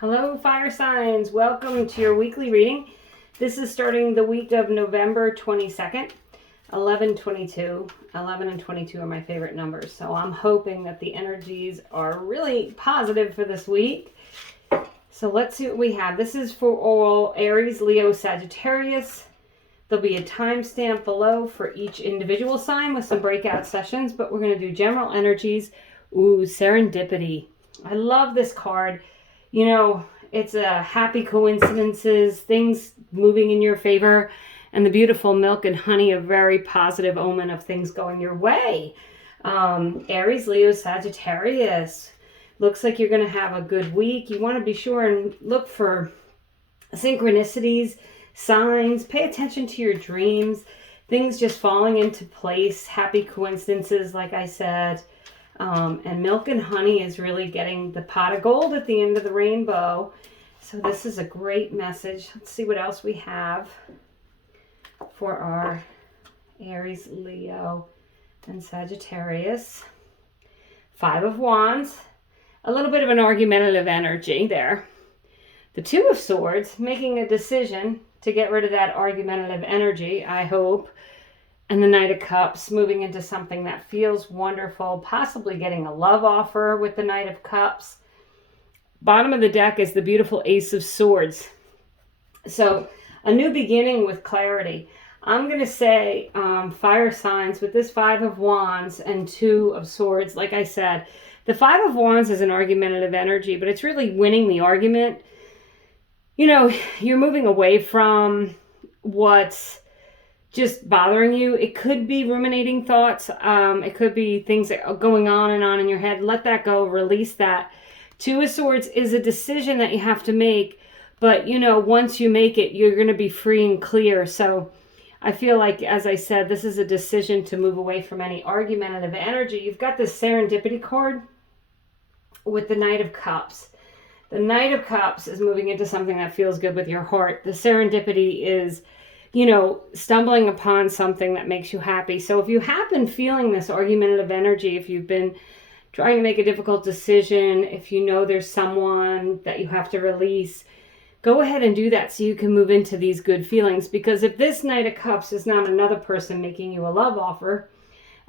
Hello, fire signs. Welcome to your weekly reading. This is starting the week of November 22nd, 11/22. 11 and 22 are my favorite numbers. So I'm hoping that the energies are really positive for this week. So let's see what we have. This is for all Aries, Leo, Sagittarius. There'll be a timestamp below for each individual sign with some breakout sessions, but we're going to do general energies. Ooh, serendipity. I love this card. You know, it's a happy coincidences, things moving in your favor, and the beautiful milk and honey, a very positive omen of things going your way. Aries, Leo, Sagittarius. Looks like you're going to have a good week. You want to be sure and look for synchronicities, signs. Pay attention to your dreams. Things just falling into place. Happy coincidences, like I said. And milk and honey is really getting the pot of gold at the end of the rainbow. So this is a great message. Let's see what else we have for our Aries, Leo, and Sagittarius. Five of Wands. A little bit of an argumentative energy there. The Two of Swords, making a decision to get rid of that argumentative energy, I hope. And the Knight of Cups, moving into something that feels wonderful, possibly getting a love offer with the Knight of Cups. Bottom of the deck is the beautiful Ace of Swords. So a new beginning with clarity. I'm going to say fire signs with this Five of Wands and Two of Swords. Like I said, the Five of Wands is an argumentative energy, but it's really winning the argument. You know, you're moving away from what's just bothering you. It could be ruminating thoughts. It could be things that are going on in your head. Let that go. Release that. Two of Swords is a decision that you have to make. But, you know, once you make it, you're going to be free and clear. So I feel like, as I said, this is a decision to move away from any argumentative energy. You've got this serendipity card with the Knight of Cups. The Knight of Cups is moving into something that feels good with your heart. The serendipity is, you know, stumbling upon something that makes you happy. So if you have been feeling this argumentative energy, if you've been trying to make a difficult decision, if you know there's someone that you have to release, go ahead and do that so you can move into these good feelings. Because if this Knight of Cups is not another person making you a love offer,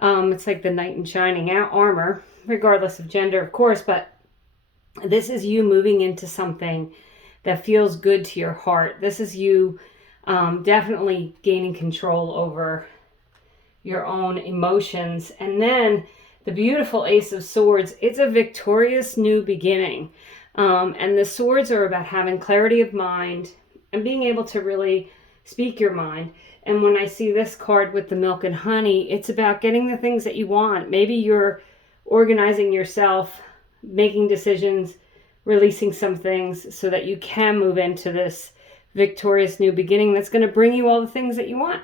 it's like the knight in shining armor, regardless of gender, of course, but this is you moving into something that feels good to your heart. This is you definitely gaining control over your own emotions. And then the beautiful Ace of Swords, it's a victorious new beginning. And the swords are about having clarity of mind and being able to really speak your mind. And when I see this card with the milk and honey, it's about getting the things that you want. Maybe you're organizing yourself, making decisions, releasing some things so that you can move into this victorious new beginning that's going to bring you all the things that you want.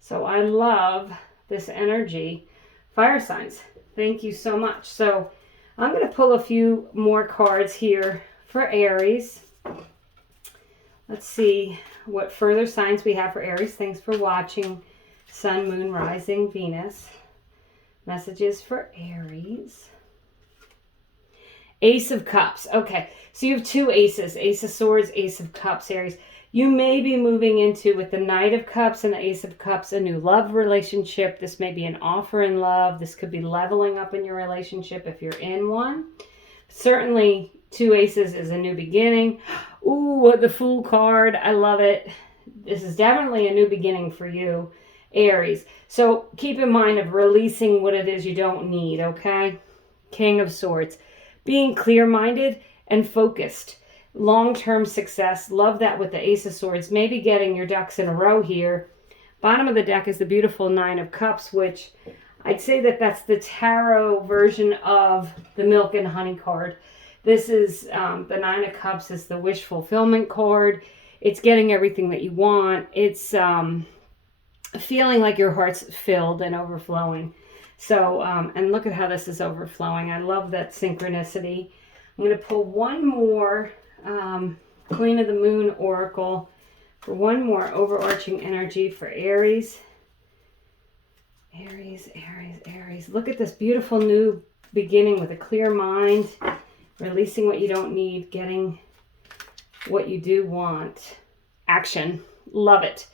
So I love this energy. Fire signs, thank you so much. So I'm going to pull a few more cards here for Aries. Let's see what further signs we have for Aries. Thanks for watching. Sun, Moon, Rising, Venus. Messages for Aries. Ace of Cups. Okay, so you have two aces. Ace of Swords, Ace of Cups, Aries. You may be moving into, with the Knight of Cups and the Ace of Cups, a new love relationship. This may be an offer in love. This could be leveling up in your relationship if you're in one. Certainly, two aces is a new beginning. Ooh, the Fool card. I love it. This is definitely a new beginning for you, Aries. So keep in mind of releasing what it is you don't need, okay? King of Swords. Being clear-minded and focused. Long-term success. Love that with the Ace of Swords. Maybe getting your ducks in a row here. Bottom of the deck is the beautiful Nine of Cups, which I'd say that that's the tarot version of the Milk and Honey card. This is, the Nine of Cups is the wish fulfillment card. It's getting everything that you want. It's feeling like your heart's filled and overflowing. So, and look at how this is overflowing. I love that synchronicity. I'm going to pull one more Queen of the Moon Oracle for one more overarching energy for Aries. Aries, Aries, Aries. Look at this beautiful new beginning with a clear mind Releasing what you don't need, getting what you do want. Action. Love it.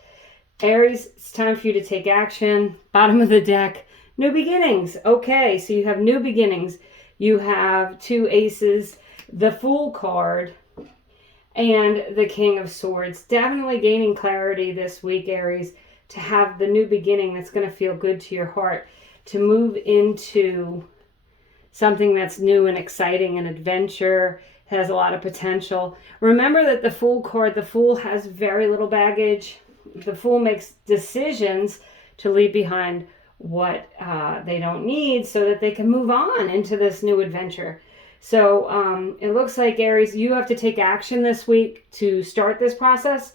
Aries, it's time for you to take action. Bottom of the deck, new beginnings. Okay, so you have new beginnings. You have 2 aces, the Fool card, and the King of Swords. Definitely gaining clarity this week, Aries, to have the new beginning that's going to feel good to your heart, to move into something that's new and exciting, an adventure, has a lot of potential. Remember that the Fool card, the Fool has very little baggage. The Fool makes decisions to leave behind what they don't need so that they can move on into this new adventure. So it looks like, Aries, you have to take action this week to start this process.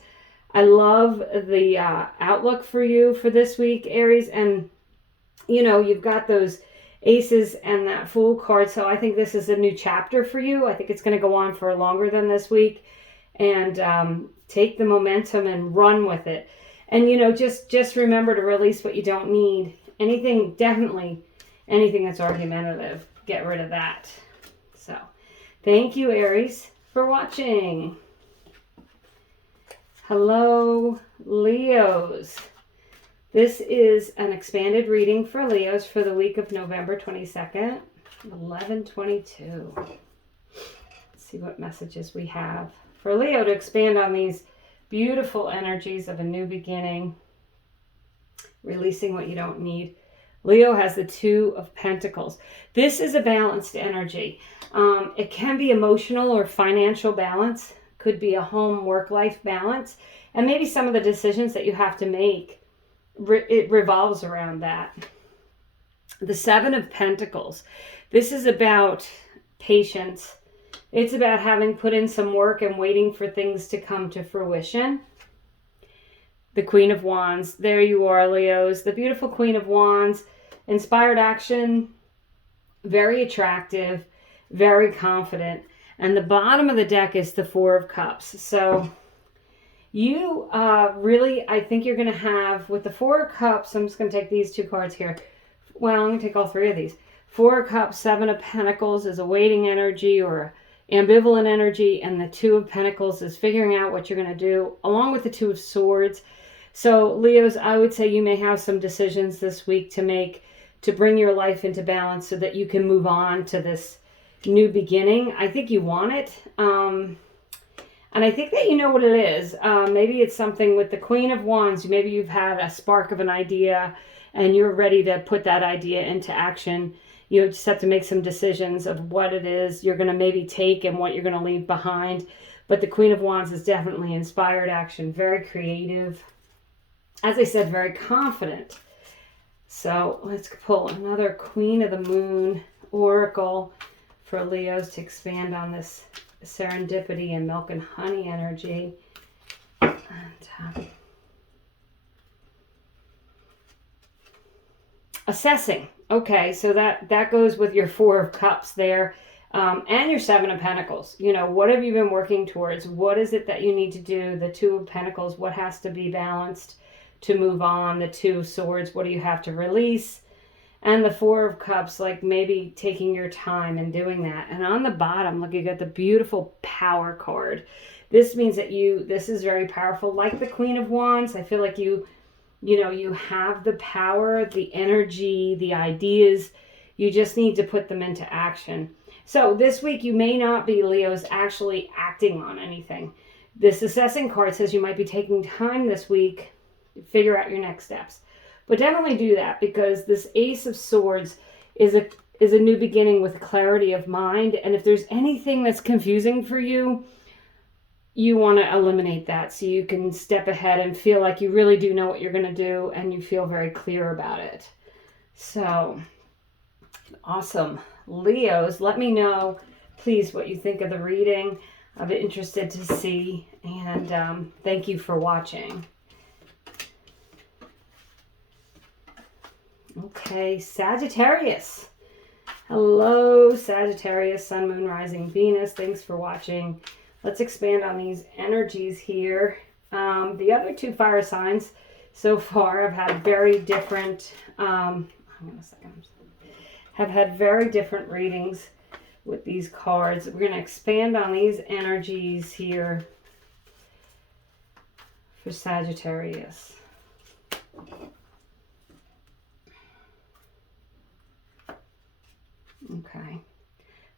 I love the outlook for you for this week, Aries. And, you know, you've got those aces and that Fool card. So I think this is a new chapter for you. I think it's going to go on for longer than this week. And take the momentum and run with it. And, you know, just remember to release what you don't need. Definitely anything that's argumentative, get rid of that. So, thank you, Aries, for watching. Hello, Leos. This is an expanded reading for Leos for the week of November 22nd, 11/22. Let's see what messages we have for Leo to expand on these beautiful energies of a new beginning, releasing what you don't need. Leo has the 2 of Pentacles. This is a balanced energy. It can be emotional or financial balance, could be a home work-life balance, and maybe some of the decisions that you have to make, it revolves around that. The 7 of Pentacles. This is about patience. It's about having put in some work and waiting for things to come to fruition. The Queen of Wands. There you are, Leos. The beautiful Queen of Wands. Inspired action. Very attractive. Very confident. And the bottom of the deck is the 4 of Cups. So you really, I think you're going to have, with the 4 of Cups, I'm just going to take these 2 cards here. Well, I'm going to take all 3 of these. 4 of Cups, 7 of Pentacles is a waiting energy or ambivalent energy, and the 2 of Pentacles is figuring out what you're going to do, along with the 2 of Swords. So, Leos, I would say you may have some decisions this week to make to bring your life into balance so that you can move on to this new beginning. I think you want it. And I think that you know what it is. Maybe it's something with the Queen of Wands. Maybe you've had a spark of an idea and you're ready to put that idea into action. You just have to make some decisions of what it is you're going to maybe take and what you're going to leave behind. But the Queen of Wands is definitely inspired action, very creative. As I said, very confident. So let's pull another Queen of the Moon oracle for Leos to expand on this serendipity and milk and honey energy. And, assessing. Okay, so that goes with your 4 of Cups there, and your 7 of Pentacles. You know, what have you been working towards? What is it that you need to do? The 2 of Pentacles, what has to be balanced to move on? The 2 of Swords, what do you have to release? And the 4 of Cups, like maybe taking your time and doing that. And on the bottom, look, you got the beautiful Power card. This means that this is very powerful. Like the Queen of Wands, I feel like you have the power, the energy, the ideas. You just need to put them into action. So this week, you may not be, Leos, actually acting on anything. This assessing card says you might be taking time this week to figure out your next steps. But definitely do that, because this Ace of Swords is a new beginning with clarity of mind. And if there's anything that's confusing for you, you want to eliminate that so you can step ahead and feel like you really do know what you're going to do and you feel very clear about it. So, awesome. Leos, let me know, please, what you think of the reading. I'll be interested to see. And thank you for watching. Okay, Sagittarius. Hello, Sagittarius, Sun, Moon, Rising, Venus. Thanks for watching. Let's expand on these energies here. The other 2 fire signs so far have had very different, have had very different readings with these cards. We're going to expand on these energies here for Sagittarius. Okay.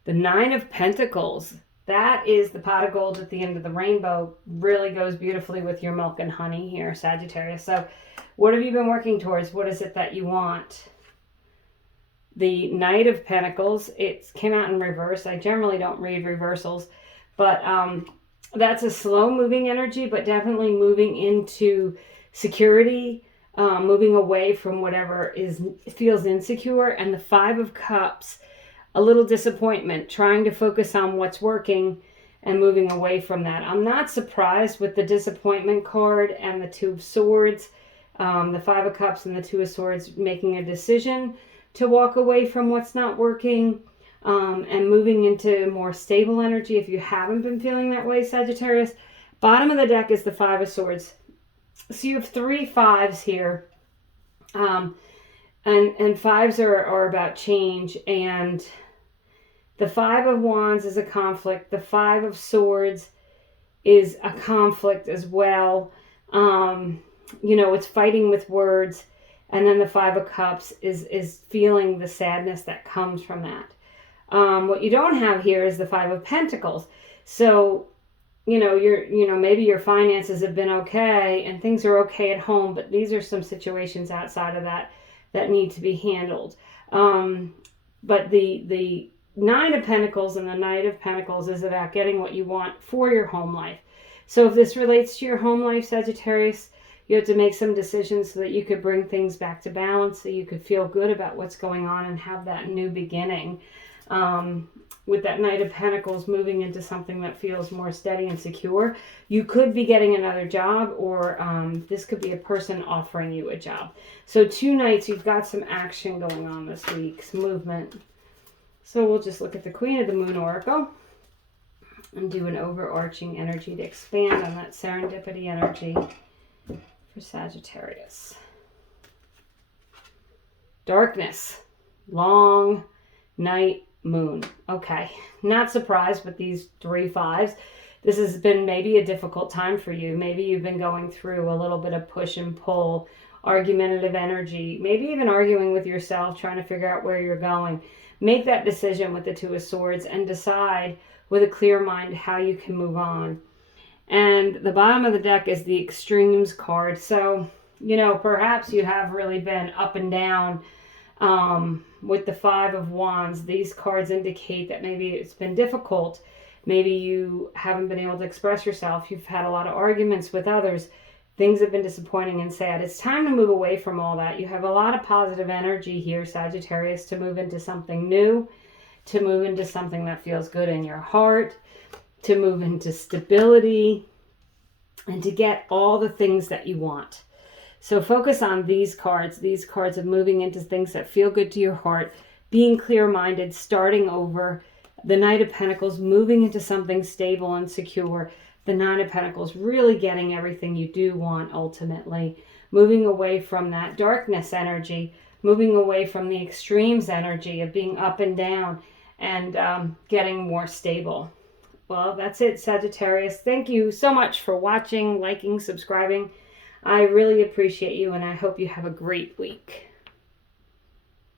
The Nine of Pentacles. That is the pot of gold at the end of the rainbow. Really goes beautifully with your milk and honey here, Sagittarius. So what have you been working towards? What is it that you want? The Knight of Pentacles. It came out in reverse. I generally don't read reversals. But that's a slow-moving energy, but definitely moving into security, moving away from whatever feels insecure. And the Five of Cups, a little disappointment, trying to focus on what's working and moving away from that. I'm not surprised with the disappointment card and the Two of Swords, the Five of Cups and the Two of Swords, making a decision to walk away from what's not working and moving into more stable energy. If you haven't been feeling that way, Sagittarius, bottom of the deck is the Five of Swords. So you have 3 fives here. And fives are about change, and the Five of Wands is a conflict. The Five of Swords is a conflict as well. You know, it's fighting with words. And then the Five of Cups is feeling the sadness that comes from that. What you don't have here is the Five of Pentacles. So, maybe your finances have been okay and things are okay at home, but these are some situations outside of that need to be handled. But the Nine of Pentacles and the Knight of Pentacles is about getting what you want for your home life. So if this relates to your home life, Sagittarius, you have to make some decisions so that you could bring things back to balance, so you could feel good about what's going on and have that new beginning. With that Knight of Pentacles moving into something that feels more steady and secure. You could be getting another job, or this could be a person offering you a job. So 2 nights, you've got some action going on this week, some movement. So we'll just look at the Queen of the Moon Oracle and do an overarching energy to expand on that serendipity energy for Sagittarius. Darkness, long night, moon. Okay, not surprised with these 3 fives. This has been maybe a difficult time for you. Maybe you've been going through a little bit of push and pull, argumentative energy, maybe even arguing with yourself, trying to figure out where you're going. Make that decision with the Two of Swords and decide with a clear mind how you can move on. And the bottom of the deck is the Extremes card. So, perhaps you have really been up and down. With the Five of Wands, these cards indicate that maybe it's been difficult. Maybe you haven't been able to express yourself. You've had a lot of arguments with others. Things have been disappointing and sad. It's time to move away from all that. You have a lot of positive energy here, Sagittarius, to move into something new, to move into something that feels good in your heart, to move into stability, and to get all the things that you want. So focus on these cards of moving into things that feel good to your heart, being clear-minded, starting over. The Knight of Pentacles, moving into something stable and secure. The Nine of Pentacles, really getting everything you do want ultimately. Moving away from that darkness energy, moving away from the extremes energy of being up and down, and getting more stable. Well, that's it, Sagittarius. Thank you so much for watching, liking, subscribing. I really appreciate you, and I hope you have a great week.